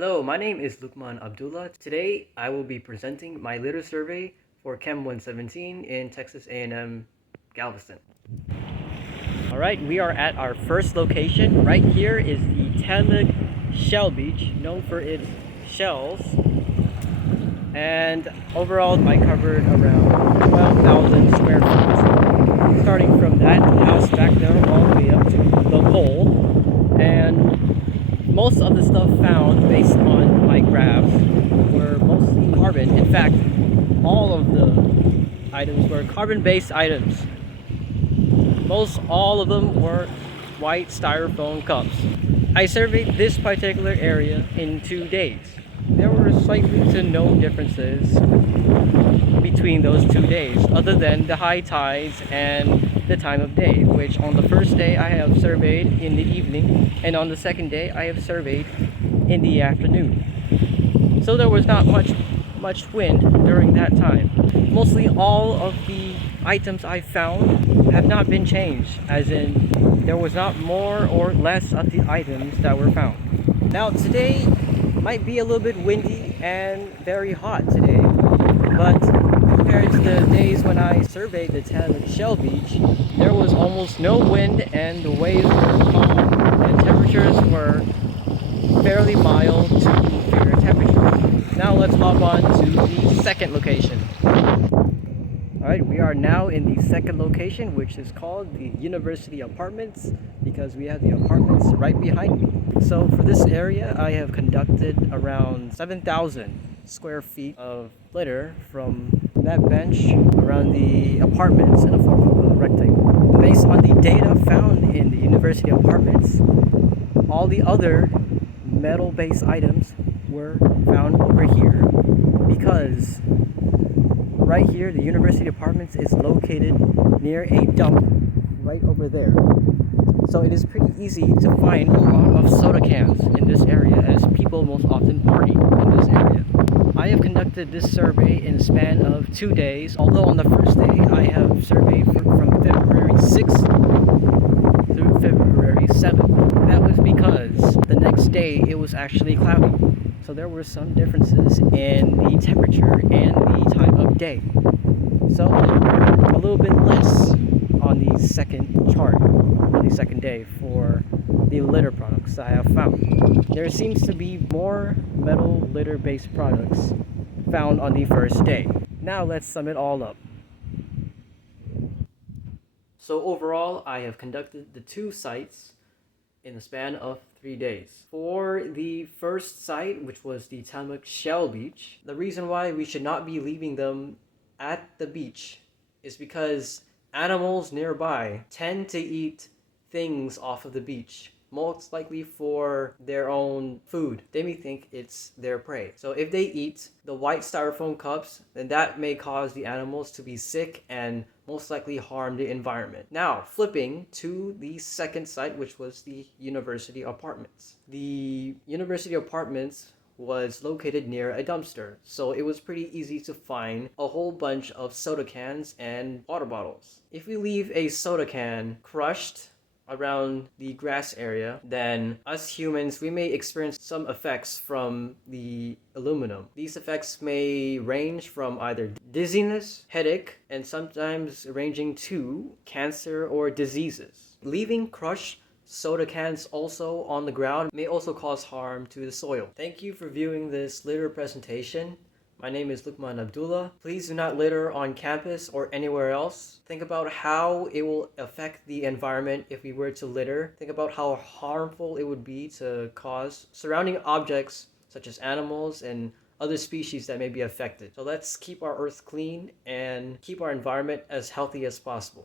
Hello, my name is Luqman Abdullah. Today I will be presenting my litter survey for CHEM 117 in Texas A&M Galveston. Alright, we are at our first location. Right here is the Tamuk Shell Beach, known for its shells. And overall I covered around 12,000 square feet. Starting from that house back there all the way up to the pole. And most of the stuff found based on my graphs were mostly carbon. In fact, all of the items were carbon-based items. Most all of them were white styrofoam cups. I surveyed this particular area in 2 days. There were slightly to no differences between those 2 days, other than the high tides and the time of day, which on the first day I have surveyed in the evening, and on the second day I have surveyed in the afternoon. So there was not much wind during that time. Mostly all of the items I found have not been changed, as in there was not more or less of the items that were found. Now today might be a little bit windy and very hot today, but compared to the days when I surveyed the Tamuk Shell Beach, there was almost no wind and the waves were calm and temperatures were fairly mild to fair temperatures. Now let's hop on to the second location. Alright, we are now in the second location, which is called the University Apartments, because we have the apartments right behind me. So for this area, I have conducted around 7,000 square feet of litter from that bench around the apartments in the form of a rectangle. Based on the data found in the University Apartments, all the other metal-based items were found over here, because right here, the University Apartments is located near a dump right over there. So it is pretty easy to find a lot of soda cans in this area, as people most often party in this area. I have conducted this survey in a span of 2 days, although on the first day I have surveyed from February 6th through February 7th. That was because the next day it was actually cloudy. So there were some differences in the temperature and the time of day. So a little bit less on the second chart, on the second day for the litter products I have found. There seems to be more metal litter based products found on the first day. Now let's sum it all up. So overall, I have conducted the 2 sites in the span of 3 days. For the first site, which was the Tamuk Shell Beach, the reason why we should not be leaving them at the beach is because animals nearby tend to eat things off of the beach, most likely for their own food. They may think it's their prey. So if they eat the white styrofoam cups, then that may cause the animals to be sick and most likely harm the environment. Now, flipping to the second site, which was the University Apartments. The University Apartments was located near a dumpster, so it was pretty easy to find a whole bunch of soda cans and water bottles. If we leave a soda can crushed around the grass area, then us humans, we may experience some effects from the aluminum. These effects may range from either dizziness, headache, and sometimes ranging to cancer or diseases. Leaving crushed soda cans also on the ground may also cause harm to the soil. Thank you for viewing this litter presentation. My name is Luqman Abdullah. Please do not litter on campus or anywhere else. Think about how it will affect the environment if we were to litter. Think about how harmful it would be to cause surrounding objects such as animals and other species that may be affected. So let's keep our earth clean and keep our environment as healthy as possible.